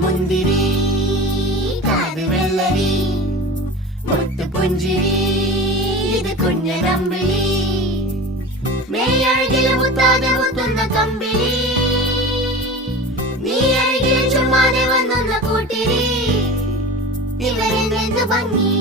മുന്തിരി കാത് വെള്ളരി മുത്തുപുഞ്ചിരി ഇത് കുഞ്ഞനമ്പിളി മേയഴകില് മുത്താതെ മുത്തുന്ന കമ്പിളി നീ അരികിൽ ചുമ്മാതെ വന്നൊന്ന കൂട്ടിരി ഇവരിൽ നിന്ന് ഭംഗി